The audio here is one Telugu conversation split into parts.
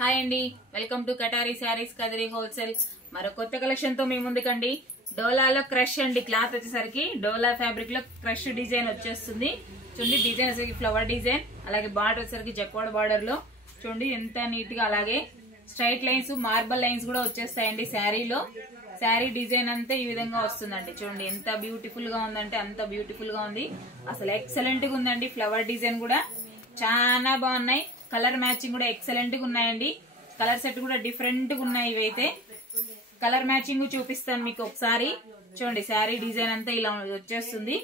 హాయ్ అండి, welcome to కటారీ saris Kadiri wholesale. మరో కొత్త కలెక్షన్ తో మీ ముందుకండి. డోలాలో క్రష్ అండి. క్లాత్ వచ్చేసరికి డోలా ఫ్యాబ్రిక్ లో క్రష్ డిజైన్ వచ్చేస్తుంది. చూడండి, డిజైన్ వచ్చేసరికి ఫ్లవర్ డిజైన్, అలాగే బార్డర్ వచ్చేసరికి జక్వాడ్ బార్డర్ లో చూడండి ఎంత నీట్ గా, అలాగే స్ట్రైట్ లైన్స్, మార్బల్ లైన్స్ కూడా వచ్చేస్తాయండి శారీలో. శారీ డిజైన్ అంతా ఈ విధంగా వస్తుందండి. చూడండి ఎంత బ్యూటిఫుల్ గా ఉందంటే అంత బ్యూటిఫుల్ గా ఉంది. అసలు ఎక్సలెంట్ గా ఉందండి. ఫ్లవర్ డిజైన్ కూడా చాలా బాగున్నాయి. కలర్ మ్యాచింగ్ కూడా ఎక్సలెంట్ గా ఉన్నాయండి. కలర్ సెట్ కూడా డిఫరెంట్ గా ఉన్నాయి. ఇవైతే కలర్ మ్యాచింగ్ చూపిస్తాను మీకు ఒకసారి. చూడండి, శారీ డిజైన్ అంతా ఇలా వచ్చేస్తుంది.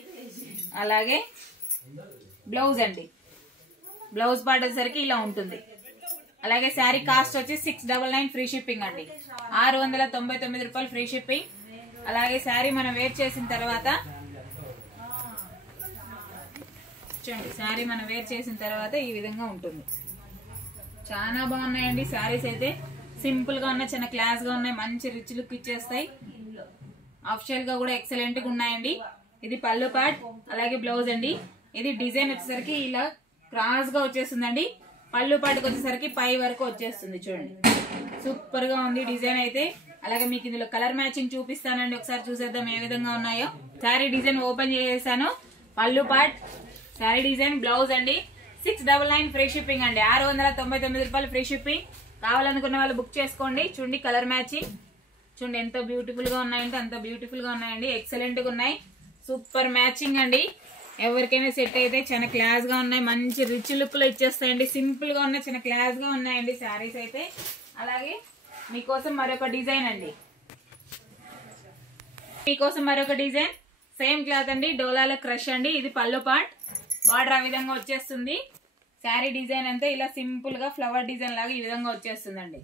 అలాగే బ్లౌజ్ అండి, బ్లౌజ్ పార్ట్ వచ్చేసరికి ఇలా ఉంటుంది. అలాగే శారీ కాస్ట్ వచ్చి 699 ఫ్రీ షిప్పింగ్ అండి. 699 రూపాయలు ఫ్రీ షిప్పింగ్. అలాగే శారీ మనం వేర్ చేసిన తర్వాత చూడండి, శారీ మనం వేర్ చేసిన తర్వాత ఈ విధంగా ఉంటుంది. చాలా బాగున్నాయండి శారీస్ అయితే. సింపుల్ గా ఉన్నాయి, చిన్న క్లాస్ గా ఉన్నాయి, మంచి రిచ్ లుక్ ఇచ్చేస్తాయి. ఆఫిషియల్ గా కూడా ఎక్సలెంట్ గా ఉన్నాయండి. ఇది పళ్ళు పార్ట్, అలాగే బ్లౌజ్ అండి. ఇది డిజైన్ వచ్చేసరికి ఇలా క్రాస్ గా వచ్చేస్తుందండి. పళ్ళు పాటుకు వచ్చేసరికి పై వరకు వచ్చేస్తుంది. చూడండి, సూపర్ గా ఉంది డిజైన్ అయితే. అలాగే మీకు ఇందులో కలర్ మ్యాచింగ్ చూపిస్తానండి, ఒకసారి చూసేద్దాం ఏ విధంగా ఉన్నాయో. శారీ డిజైన్ ఓపెన్ చేసేసాను. పళ్ళు పార్ట్, శారీ డిజైన్, బ్లౌజ్ అండి. 699 ఫ్రీ షిప్పింగ్ అండి. 699 రూపాయలు ఫ్రీ షిప్పింగ్. కావాలనుకున్న వాళ్ళు బుక్ చేసుకోండి. చూడండి కలర్ మ్యాచింగ్, చూడండి ఎంత బ్యూటిఫుల్ గా ఉన్నాయంటే అంత బ్యూటిఫుల్ గా ఉన్నాయండి. ఎక్సలెంట్ గా ఉన్నాయి, సూపర్ మ్యాచింగ్ అండి. ఎవరికైనా సెట్ అయితే చాలా క్లాస్ గా ఉన్నాయి, మంచి రిచ్ లుక్ లో ఇచ్చేస్తాయండి. సింపుల్ గా ఉన్నాయి, చాలా క్లాస్ గా ఉన్నాయండి శారీస్ అయితే. అలాగే మీకోసం మరొక డిజైన్ అండి. మీకోసం మరొక డిజైన్, సేమ్ క్లాత్ అండి, డోలాలో క్రష్ అండి. ఇది పళ్ళు పార్ట్, బార్డర్ ఆ విధంగా వచ్చేస్తుంది. శారీ డిజైన్ అంతా ఇలా సింపుల్ గా ఫ్లవర్ డిజైన్ లాగా ఈ విధంగా వచ్చేస్తుందండి.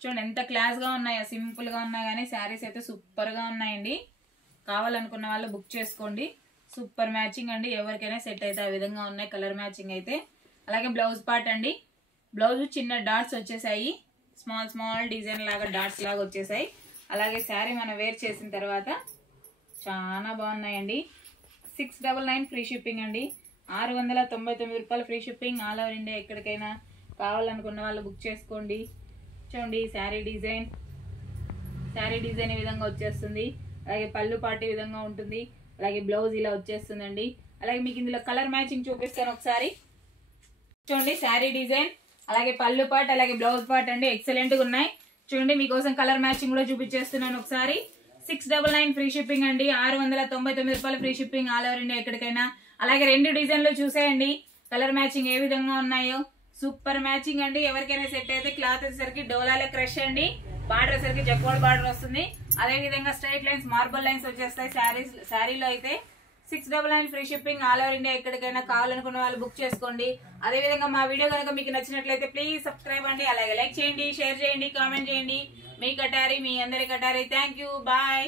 చూడండి ఎంత క్లాస్ గా ఉన్నాయో. సింపుల్ గా ఉన్నాయి కానీ శారీస్ అయితే సూపర్ గా ఉన్నాయండి. కావాలనుకున్న వాళ్ళు బుక్ చేసుకోండి. సూపర్ మ్యాచింగ్ అండి. ఎవరికైనా సెట్ అయితే ఆ విధంగా ఉన్నాయి కలర్ మ్యాచింగ్ అయితే. అలాగే బ్లౌజ్ పార్ట్ అండి. బ్లౌజ్ చిన్న డాట్స్ వచ్చేసాయి, స్మాల్ స్మాల్ డిజైన్ లాగా డాట్స్ లాగా వచ్చేసాయి. అలాగే శారీ మనం వేర్ చేసిన తర్వాత చాలా బాగున్నాయండి. 699 ఫ్రీ షిప్పింగ్ అండి. 699 రూపాయలు free shipping. All over India ఎక్కడికైనా. కావాలనుకున్న వాళ్ళు బుక్ చేసుకోండి. చూడండి శారీ డిజైన్, శారీ డిజైన్ ఈ విధంగా వచ్చేస్తుంది. అలాగే పళ్ళు పార్ట్ ఈ విధంగా ఉంటుంది. అలాగే బ్లౌజ్ ఇలా వచ్చేస్తుందండి. అలాగే మీకు ఇందులో కలర్ మ్యాచింగ్ చూపిస్తాను ఒకసారి. చూడండి శారీ డిజైన్, అలాగే పళ్ళు పార్ట్, అలాగే బ్లౌజ్ పార్ట్ అండి. ఎక్సలెంట్ గా ఉన్నాయి. చూడండి మీకోసం కలర్ మ్యాచింగ్ కూడా చూపించేస్తున్నాను ఒకసారి. 699 ఫ్రీ షిప్పింగ్ అండి. 699 రూపాయలు free shipping. All over India ఎక్కడికైనా. అలాగే రెండు డిజైన్లు చూసేయండి కలర్ మ్యాచింగ్ ఏ విధంగా ఉన్నాయో. సూపర్ మ్యాచింగ్ అండి. ఎవరికైనా సెట్ అయితే. క్లాత్ వచ్చేసరికి డోలాలో క్రష్ అండి. బార్డర్ వచ్చేసరికి జక్వాడ్ బార్డర్ వస్తుంది. అదే విధంగా స్ట్రైట్ లైన్స్, మార్బల్ లైన్స్ వచ్చేస్తాయి శారీలో అయితే. 699 free shipping. All over India ఎక్కడికైనా. కావాలనుకున్న వాళ్ళు బుక్ చేసుకోండి. అదే విధంగా మా వీడియో కనుక మీకు నచ్చినట్లయితే ప్లీజ్ సబ్స్క్రైబ్ అండి. అలాగే లైక్ చేయండి, షేర్ చేయండి, కామెంట్ చేయండి. మీ కటారీ, మీ అందరి కటారీ. Thank you, bye.